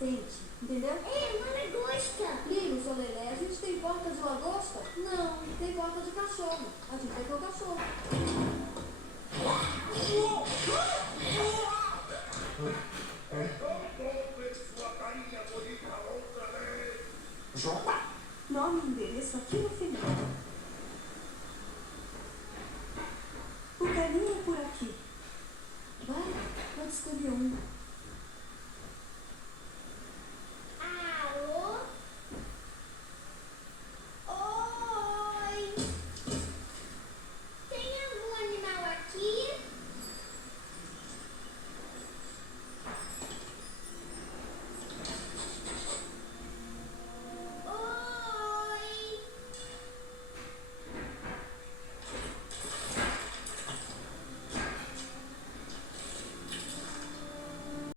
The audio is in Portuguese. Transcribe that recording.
adolescente, entendeu? Uma lagosta. Lino, seu Lelé, a gente tem porta de lagosta? Não, tem porta de cachorro. A gente vai ter o cachorro. Sua carinha bonita outra vez. Jopa, nome e endereço aqui no final.